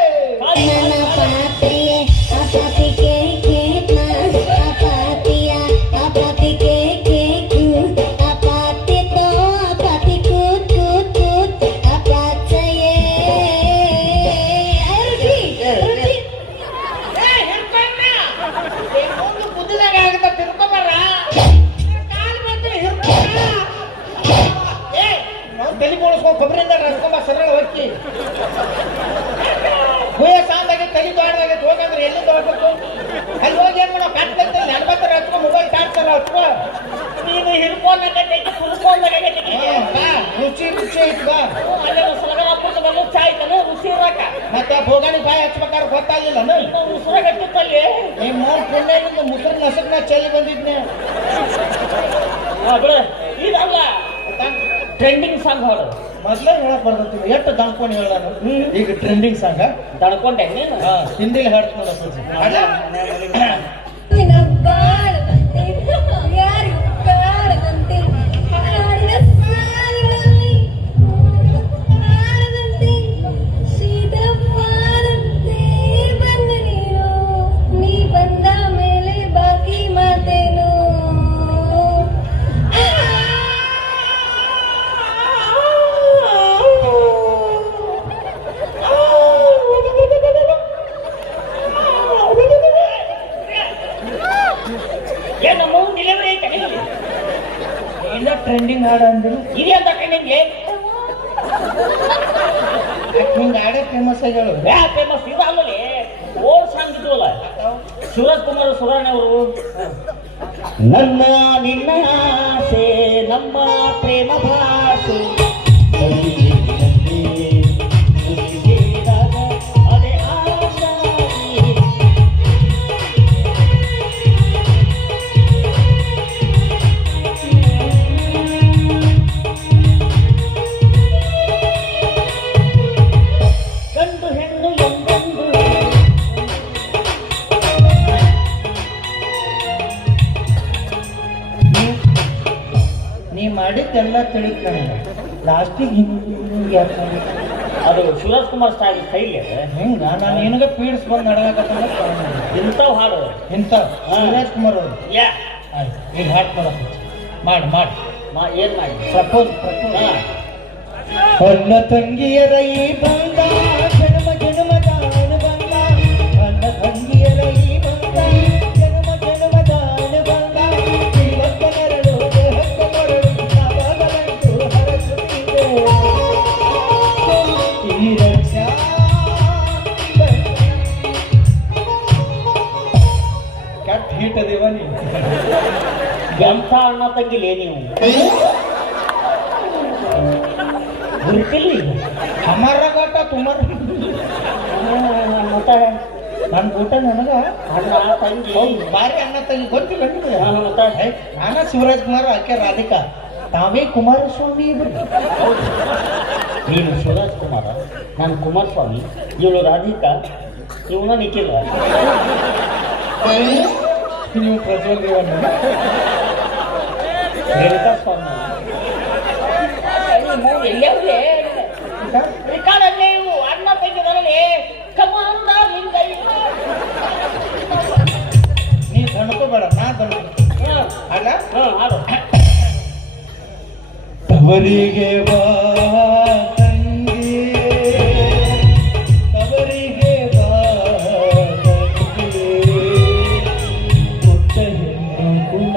ತಲೆ ಬೋಳಿಸ್ಕೊಂಡು ಕೊಬ್ಬರಿಂದ ರಸ್ಕೊಂಬ ಸರಳ ಹೊಕ್ಕಿ ಹುಯ್ಯ ಸಾಂದಾಗೆ ತಲೆ ದೊಡ್ಡದಾಗೈತೆ ಹೋಗಂದ್ರೆ ಎಲ್ಲಿಂದ ಹೋಗ್ಬೇಕು ಅಲ್ಲಿ ಹೋಗಿ ಏನ್ ಮಾಡೋ ಕಟ್ಲೈತೆ ನೆನಪತ್ರ ಹಚ್ಕೊ ಮೊಬೈಲ್ ಚಾರ್ಜ್ ಹಚ್ಕೊ ನೀನು ಹಿಡ್ಕೊಂಡಾಗೈತಿ ಕುಡ್ಕೊಂಡಾಗೈತಿ ರುಚಿ ರುಚಿ ಐತಿ ಬಾ ಅಲ್ಲೇ ಸಲಗರ ಹಾಕ್ಬಿಟ್ಟು ಬಂದು ಚಾಯ್ ತಾನೆ ರುಚಿ ಇರಾಕ ಮತ್ತೆ ಭೋಗಾನಿ ಬಾಯಿ ಹಚ್ಬೇಕಾದ್ರೆ ಗೊತ್ತಾಗಿಲ್ಲ ಉಸಿರಾಗತ್ತಿತ್ತಲ್ಲಿ ನಿಮ್ಮ ಪುಣ್ಯದಿಂದ ಮುಸುರು ನಸಕ್ನ ಚೆಲ್ಲಿ ಬಂದಿದ್ನೆ ಇದಲ್ಲ ಟ್ರೆಂಡಿಂಗ್ ಸಾಂಗ್ ಹಾಡು ಮೊದ್ಲೇ ಹೇಳಕ್ ಬರ್ತೈತಿ ಎಷ್ಟು ದಣ್ಕೊಂಡು ಹೇಳ ಈಗ ಟ್ರೆಂಡಿಂಗ್ ಸಾಂಗ್ ದಣ್ಕೊಂಡೆ ನೀನು ಹಿಂದಿಲಿ ಹಾಡ್ತ ನೋಡ ನಿನ್ನ ಬಾಳದಂತೆ ಯಾರಿಗೂ ಕಾಡದಂತೆ ಹಾಡಿನ ಸಾಲಿನಲ್ಲಿ ಹಾಡದಂತೆ ಶೀತವಾದಂತೆ ಬಂದ ನೀನು ನೀ ಬಂದ ಮೇಲೆ ಬಾಕಿ ಮಾತೇನು ನಮ್ಮ ಡೆಲಿವರಿ ಐತೆ ಇಲ್ಲ ಟ್ರೆಂಡಿಂಗ್ ಹಾಡು ಅಂದಿಲ್ಲ ಇದೆ ಅಂತ ಟ್ರೆಂಡಿಂಗ್ಗೆ ಹಿಂಗೆ ಹಾಡೇ ಫೇಮಸ್ ಆಗ್ಯಾಳು ಫೇಮಸ್ ಇದು ಆಮೇಲೆ ಓಲ್ಡ್ ಸಾಂಗ್ ಇದ್ವಲ್ಲ ಶಿವರಾಜ್ ಕುಮಾರ್ ಸುರಾಣಿ ಅವರು ನನ್ನ ನಿನ್ನ ಆಸೆ ನಮ್ಮ ಪ್ರೇಮ ಭಾಷೆ ಅದೇ ಆಶಾ ಗಂಡು ಹೆಣ್ಣು ಎಂದೆಂದು ನೀ ಮಾಡಿದ್ದೆಲ್ಲ ತಿಳಿತ್ ನನಗೆ ಲಾಸ್ಟಿಗೆ ಹಿಂಗೆ ಅದು ಶಿವರಾಜ್ ಕುಮಾರ್ ಸ್ಟೈಲ್ ಹಿಂಗ ನಾನು ನಿನಗೆ ಪೀಡ್ಸ್ ಬಂದು ನಡಗತ್ತ ಇಂಥವು ಹಾಡು ಇಂಥ ಶಿವರಾಜ್ ಕುಮಾರ್ ಅವರು ಯಾ ಈಗ ಹಾಡ್ ಮಾಡಿ ಮಾಡಿ ಏನ್ ಮಾಡಿ ಪ್ರಪೋಸ್ ಅಣ್ಣ ತಂಗಿಯರ ಈ ಬಂದ ಜನ್ಮ ಜನ್ಮದ ಅನುಬಂಧ ಅಣ್ಣ ತಂಗಿಯರ ಈ ಬಂದ ಜನ್ಮ ಜನ್ಮದ ಅನುಬಂಧ ಇವತ್ತ ನೆರಳು ದೇಹಕ್ಕೆ ಮರಳು ಯಾವಾಗಲಂತೂ ಹರಸುತ್ತಿದೆ ಈ ರಕ್ಷಾ ಕೆಟ್ಟ ಹೀಟ್ ಅದೇವ ನೀ ಎಂಥ ಅಣ್ಣ ತಂಗಿಲೇ ನೀವು ಗುರುತಿಲ್ಲಿ ಹಮಾರ ಗಾಟ ತುಮಾರ ಮತ್ತೆ ನನ್ನ ಊಟ ನನಗ ಅಣ್ಣ ತಂಗಿ ಬಾರಿ ಅಣ್ಣ ತಂಗಿ ಗೊತ್ತಿಲ್ಲ ನಿಮಗೆ ಮತ್ತೆ ನಾನ ಶಿವರಾಜ್ ಕುಮಾರ್ ಆಕೆ ರಾಧಿಕಾ ತಾವೇ ಕುಮಾರಸ್ವಾಮಿ ಇಬ್ರು ನೀನು ಶಿವರಾಜ್ ಕುಮಾರ ನಾನು ಕುಮಾರಸ್ವಾಮಿ ಇವಳು ರಾಧಿಕಾ ಇವನ ನಿಖಿಲ ನೀವು ಪ್ರಜ್ವಲ್ ದೇವಣ್ಣ ರೇಣುಕಾ ಸ್ವಾಮಿ ಎಲ್ಲೇ ರಿಕಾರ್ಡಲ್ಲೇ ಇವು ಅಣ್ಣ ತಂಗಿದರಲ್ಲಿ ಕಮಾಂದ ಲಿಂಗ ನೀ ದಣ್ಕೋಬೇಡ ನಾ ದಣ್ಕೊ ಅಲ್ಲ ಹಾಡು ತವರಿಗೆ ಬಾ ತಂಗಿ ತವರಿಗೆ ಬಾ ತಂಗಿ ಪುಟ್ಟ ಹೆಣ್ಣು ಕುಲ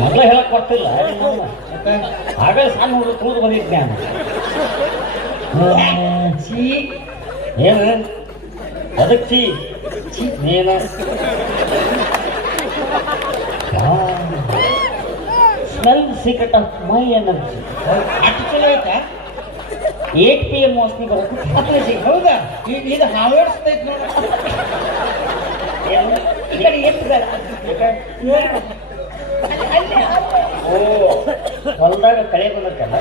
ಮೊದಲು ಹೇಳಕ್ ಬರ್ತಿಲ್ಲ ಆಗಲೇ ಸಣ್ಣ ಹುಡುಗ ಕೂದು ಬಂದಿದ್ದೆ ನಾನು ಚೀ ಏನು ಅದಕ್ಕೆ ಚೀ ನೀನ smell secret of my energy ಅಷ್ಟು ಚಲೋ ಐತಾ 8 PM ವಾಸನೆ ಬರುತ್ತೆ ಹೌದಾ ಇದು ಹಾವೇಡ್ಸ್ತೈತ್ ನೋಡ ಈ ಕಡೆ ಎಷ್ಟು ಬೇಡ ಓ ಹೊಲದಾಗ ಕಳೆ ಬಂದಕ್ಕಲ್ಲ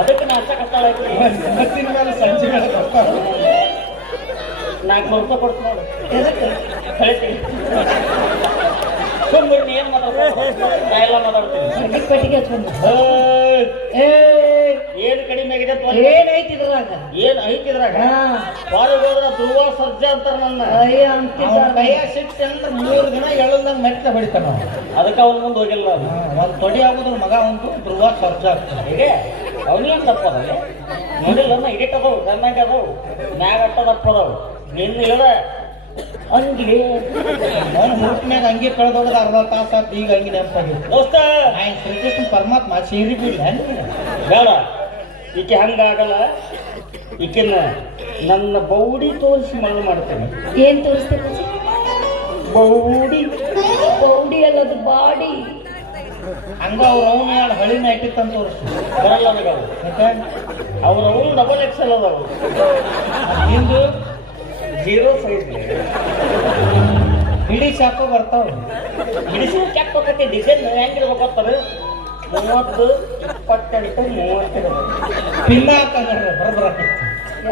ಅದಕ್ಕೆ ನಾ ಹಚ್ಚಕತ್ತಾಳ ಮತ್ತಿನ ಮೇಲೆ ಸಂಜೆ ಮೇಲೆ ಬರ್ತಾರ 400 ರೂಪಾಯಿ ಕೊಡ್ತು ನೋಡು ಕಳಿಸಿ ನಾ ಎಲ್ಲ ಮಾತಾಡ್ತೀನಿ. ಪೆಟ್ಟಿಗೆ ಹಚ್ಕೊಂಡು ಏನು ಕಡಿಮೆ ಆಗಿದೆ ಅಂತ ಏನೈತಿ ಇದ್ರಾಗ? ಏನ್ ಐತಿದ್ರಾಗ ಹೊರಗೆ ಹೋದ್ರ ಧ್ರುವ ಸರ್ಜಾ ಅಂತಾರ ನನ್ನ. ಅಯ್ಯ ಅಂತಿದ್ದಾರೆ. ಕೈಯ ಸಿಟ್ಟು ಅಂದ್ರೆ 3 ದಿನ ಎಳದಂಗ ಮೆಟ್ಟ ಹೊಡಿತಾನ. ಅದಕ್ಕೆ ಅವ್ನ ಮುಂದೆ ಹೋಗಿಲ್ಲ ಅದು. ಒಂದ್ ತೊಡಿ ಆಗುದ್ರ ಮಗ ಒಂದು ಧ್ರುವ ಸರ್ಜಾ ಹೀಗೆ ಅವನೇನು ತಪ್ಪದಲ್ಲ ನೋಡಿಲ್ಲ ಇಡಿಟ್ ಅದಾವು ಚೆನ್ನಾಗಿ ಅದಾವು ಮ್ಯಾಗ ಅಟ್ಟದಪ್ಪ ಅದಾವು ನಿನ್ನ ಇಲ್ಲದ ಹಂಗೆ ಅವ್ನು ಹುಟ್ಟಿನಾಗ ಹಂಗೆ ಕಳೆದೋಗದ ಅರ್ಧ ತಾಸು ಆತು, ಈಗ ಹಂಗೆ ನೆನಪಾಗಿತ್ತು. ದೋಸ್ತ ಶ್ರೀಕೃಷ್ಣ ಪರಮಾತ್ಮ ಸೀರಿ ಬಿಡ್ಲ ಬೇಡ ಈಕೆ ಹಂಗಾಗಲ್ಲ. ಈಕೆನ ನನ್ನ ಬೌಡಿ ತೋರಿಸಿ ಮಣ್ಣು ಮಾಡ್ತೇನೆ. ಏನ್ ತೋರಿಸ್ತೇನೆ? ಬೌಡಿ ಬೌಡಿ ಅಲ್ಲದು ಬಾಡಿ. ಹಂಗ ಅವ್ರ ಅವನು ಎರಡು ಹಳಿನ ಇಟ್ಟಿತ್ತಂತ ತೋರಿಸ್ತು. ಬರಲ್ಲ ನನಗೆ ಅವು. ಅವ್ರ ಅವನು ಡಬಲ್ ಎಕ್ಸೆಲ್ ಅದಾವು. ನಿಂದು 0 ಸೈಜ್ ಹಿಡಿ ಶಾಖ ಬರ್ತಾವ. ಹಿಡಿಸಿ ಕ್ಯಾಪ್ ಹೋಗತ್ತೆ. ಡಿಸೈನ್ ಹೆಂಗಿರ್ಬೇಕು ಅಂತಾರೆ 30, 28, 30 ಪಿನ್ನ ಹಾಕಂಗ್ರ ಬರಬರ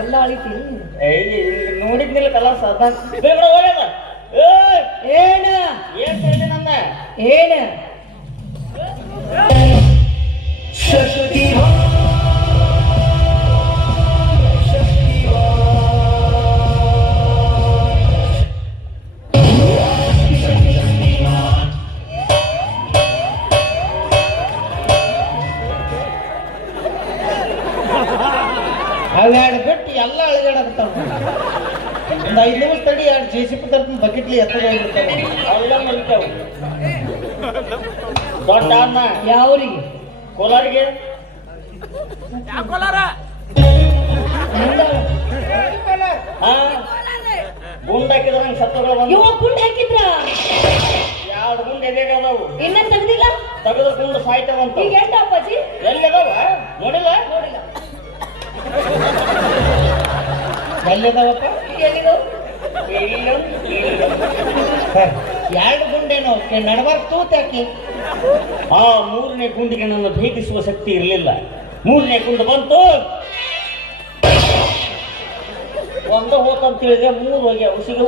ಎಲ್ಲ ಅಳಿತಿ. ನೋಡಿದ್ನಿಲ್ಲ ಕಲಾ ಸಾಧಾರಣ ಬೇಗ ಒಳ್ಳೆದ. ಏನ ಏನ್ ಹೇಳಿ ನನ್ನ ಏನ ಅವೆರಡು ಬಿಟ್ಟು ಎಲ್ಲ ಅಳಿಗಾಡಕತ್ತಾವ. ಒಂದು 5 ನಿಮಿಷ ತಡಿ, 2 JCB ತರ್ತೀನಿ ಬಕೆಟ್ಲಿ ಎತ್ತದ ಹೋಗ್ಬಿಡ್ತಾವ. ಅವೆಲ್ಲ ಮಲ್ತಾವು. ದೊಡ್ಡ ಅನ್ನ ಯಾವ್ರಿಗೆ? ಕೋಲಾರಿಗೆ ಹಾ ಗುಂಡ್ ಹಾಕಿದ್ರ ನಂಗೆ ಸತ್ತಗಳು ಬಂದು ಇವ ಗುಂಡ್ ಹಾಕಿದ್ರ 2 ಗುಂಡ್ ಎದೆಗ ಅದಾವು. ಇನ್ನ ತೆಗ್ದಿಲ್ಲ. ತೆಗೆದ ಗುಂಡು ಸಾಯ್ತಾವಂತ. ಈಗ ಎಂಟ ಅಪ್ಪಾಜಿ ಎಲ್ಲಿ ಅದಾವ ನೋಡಿಲ್ಲ? ನೋಡಿಲ್ಲ. ಎಲ್ಲಿದಾವಪ್ಪ? ಎಲ್ಲಿದು? ಎರಡು ಗುಂಡೇನು ನಡಬಾರ್ದು ತೂತಾಕಿ. ಆ 3ನೇ ಗುಂಡಿಗೆ ನನ್ನ ಭೇದಿಸುವ ಶಕ್ತಿ ಇರಲಿಲ್ಲ. 3ನೇ ಗುಂಡು ಬಂತು, ಒಂದು ಹೋತಂತ ಹೇಳಿದ್ರೆ 3 ಹೋಗಿ ಔಷಧಿ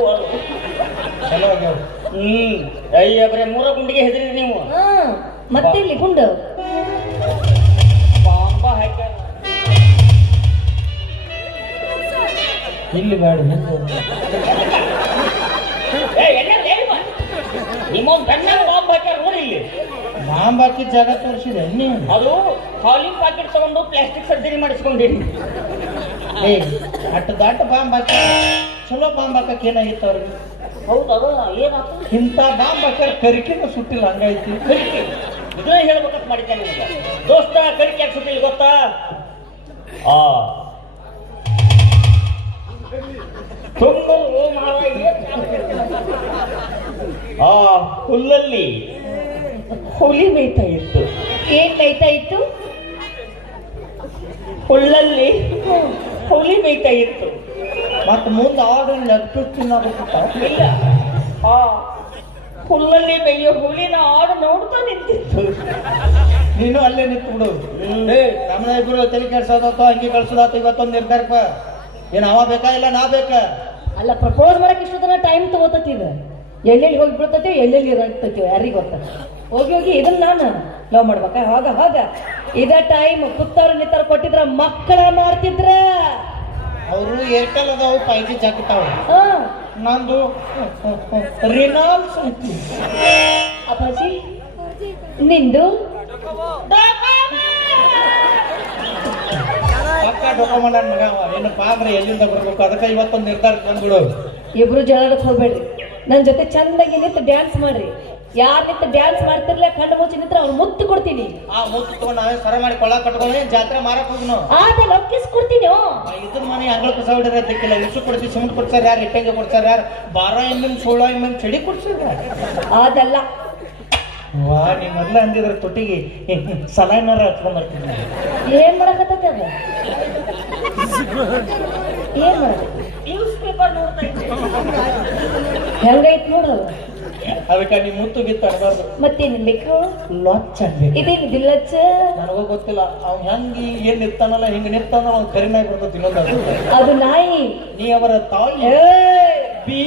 ಚಲೋ ಆಗ್ಯಾವ. ಅಯ್ಯ ಬರೇ 3 ಗುಂಡಿಗೆ ಹೆದರಿ ನೀವು. ಮತ್ತೆ ಇಲ್ಲಿ ಗುಂಡು ಬಾಂಬ ಹಾಕ್ಯಾರ. ಇಲ್ಲಿ ಬೇಡ ನಿಮ್ಮ ಗಣ್ಣ ಬಾಂಬ್ ಹಾಕ್ಯಾರ ನೋಡಿ ಇಲ್ಲಿ. ಬಾಂಬ್ ಹಾಕಿದ ಜಾಗ ತೋರಿಸಿದೆ ನೀ. ಅದು ಖಾಲಿ ಪ್ಯಾಕೆಟ್ ತಗೊಂಡು ಪ್ಲಾಸ್ಟಿಕ್ ಸರ್ಜರಿ ಮಾಡಿಸ್ಕೊಂಡಿರಿ. ಅಟ್ಟು ದಾಟ ಬಾಂಬ್ ಹಾಕಿ ಚಲೋ ಬಾಂಬ್ ಹಾಕಕ್ಕೆ ಏನಾಗಿತ್ತು ಅವ್ರಿಗೆ? ಹೌದದ ಏನಾಯ್ತು? ಇಂಥ ಬಾಂಬ್ ಹಾಕ್ಯಾರ ಕರಿಕೆನ ಸುಟ್ಟಿಲ್ಲ, ಹಂಗಾಯ್ತು. ಕರಿಕೆ ಇದನ್ನ ಹೇಳ್ಬೇಕಂತ ಮಾಡಿದ್ದೆ ನಿಮಗೆ. ದೋಸ್ತ ಕರಿಕೆ ಯಾಕೆ ಸುಟ್ಟಿಲ್ಲ ಗೊತ್ತಾ? ಆ ಹುಲ್ಲಲ್ಲಿ ಹುಲಿ ಮೇಯ್ತಾ ಇತ್ತು. ಏನ್ ಮೇಯ್ತಾ ಇತ್ತು? ಹುಲ್ಲಲ್ಲಿ ಹುಲಿ ಮೇಯ್ತಾ ಇತ್ತು. ಮತ್ತೆ ಮುಂದೆ ಆಗ ಲಡ್ಡು ತಿನ್ನೋದಕ್ಕಿಂತ ಇಲ್ಲ, ಆ ಹುಲ್ಲಲ್ಲಿ ಮೇಯ್ಯೋ ಹುಲಿನ ಆಡು ನೋಡ್ತಾ ನಿಂತಿತ್ತು. ನೀನು ಅಲ್ಲೇ ನಿಂತು ಬಿಡು. ನಮ್ಮನ ಇಬ್ರು ತಲೆ ಕೆಡ್ಸೋದಾತ, ಹಂಗೆ ಕಳ್ಸೋದಾತ. ಇವತ್ತೊಂದು ನಿರ್ಧಾರಪ್ಪ, ಏನ್ ಅವ ಬೇಕಾ ಇಲ್ಲ ನಾ ಬೇಕಾ? ಅಲ್ಲ, ಪ್ರಪೋಸ್ ಮಾಡಕ್ ಇಷ್ಟು ದಿನ ಟೈಮ್ ತಗೋತತಿ. ಇದು ಎಲ್ಲೆಲ್ಲಿ ಹೋಗಿ ಬಿಡ್ತತಿ, ಎಲ್ಲೆಲ್ಲಿ ಇರತೈತಿ ಯಾರಿಗೆ ಗೊತ್ತ. ಹೋಗಿ ಹೋಗಿ ಇದನ್ನ ನಾನು ಲವ್ ಮಾಡ್ಬೇಕಾ? ಹೋಗ ಇದ ಟೈಮ್ ಕುತ್ತವ್ರ ನಿತ್ತರ ಕೊಟ್ಟಿದ್ರ ಮಕ್ಕಳ ಮಾಡ್ತಿದ್ರ. ಅವರು ಏರ್ಟೆಲ್ ಅದಾವು, 5G ಜಾಗತಾವ. ಹಾ ನಂದು ರಿನಾಲ್ಸ್ ಐತಿ. ಅಪ್ಪಾಜಿ ನಿಂದು ಪಕ್ಕ ಡೊಕೊಮಂಡ ಮಗ ಅವ. ಏನಪ್ಪ ಅಂದ್ರೆ ಎಲ್ಲಿಂದ ಬರ್ಬೇಕು, ಅದಕ್ಕೆ ಇವತ್ತೊಂದು ನಿರ್ಧಾರಕ್ಕೆ ಬಂದ್ಬಿಡು. ಇಬ್ರು ಜಗಳಕ್ಕೆ ಹೋಗ್ಬೇಡ್ರಿ. ನನ್ನ ಜೊತೆ ಚಂದಾಗಿ ನಿಂತು ಡ್ಯಾನ್ಸ್ ಮಾಡ್ರಿ. ಯಾರ್ ನಿಂತು ಡ್ಯಾನ್ಸ್ ಮಾಡ್ತಿರ್ಲ ಕಣ್ಣು ಮುಚ್ಚಿ ನಿಂತ್ರ ಅವ್ರು ಮುತ್ತು ಕೊಡ್ತೀನಿ. ಆ ಮುತ್ತು ತಗೊಂಡು ನಾವೇ ಸರ ಮಾಡಿ ಕೊಳ್ಳ ಕಟ್ಕೊಂಡು ಜಾತ್ರೆ ಮಾರಕ್ ಹೋಗಿ ನಾವು ಆದ ಲೊಕ್ಕಿಸ್ ಕೊಡ್ತೀನಿ. ಇದ್ರ ಮನೆ ಅಂಗಳ ಕಸ ಹೊಡಿರಕ್ಕಿಲ್ಲ. ಇಸು ಕೊಡ್ತೀವಿ, ಸಿಮೆಂಟ್ ಕೊಡ್ಸಾರ ಯಾರು, ಇಟ್ಟಂಗೆ ಕೊಡ್ಸಾರ ಯಾರು, 12 mm 16 mm ಚಡಿ ಕೊಡ್ಸಾರ. ಅದಲ್ಲ, ವಾ ನೀ ಮೊದ್ಲ ಅಂದಿದ್ರ ತೊಟ್ಟಿಗೆ ಸಲಾಯ್ನಾರ ಹಚ್ಕೊಂಡ್ ಬರ್ತೀನಿ. ಏನ್ ಮಾಡಕತ್ತದ ಅದ? ಏನ್ ಮಾಡಕ? ನ್ಯೂಸ್ ಪೇಪರ್ ನೋಡ್ತಾ ಇದ್ದೆ. ಹೆಂಗೈತ್ ನೋಡು. ಅದಕ್ಕೆ ನೀ ಮುತ್ತು ಗಿತ್ತು ಅನ್ಬಾರ್ದು. ಮತ್ತೇನ್ ಬೇಕು? ಲಾಚ್ ಆಗ್ಬೇಕು. ಇದೇನು ದಿಲ್ಲಚ್ಚ? ನನಗೂ ಗೊತ್ತಿಲ್ಲ. ಅವ್ನು ಹೆಂಗಿ ಏನ್ ನಿತ್ತಾನಲ್ಲ, ಹಿಂಗ ನಿತ್ತಾನ ಅವ್ನು ಕರಿನಾಗಿ ಬರ್ತದೆ. ಇನ್ನೊಂದು ಅದು ನಾಯಿ. ನೀ ಅವರ ತಾಯಿ ಏಯ್! ಬಿ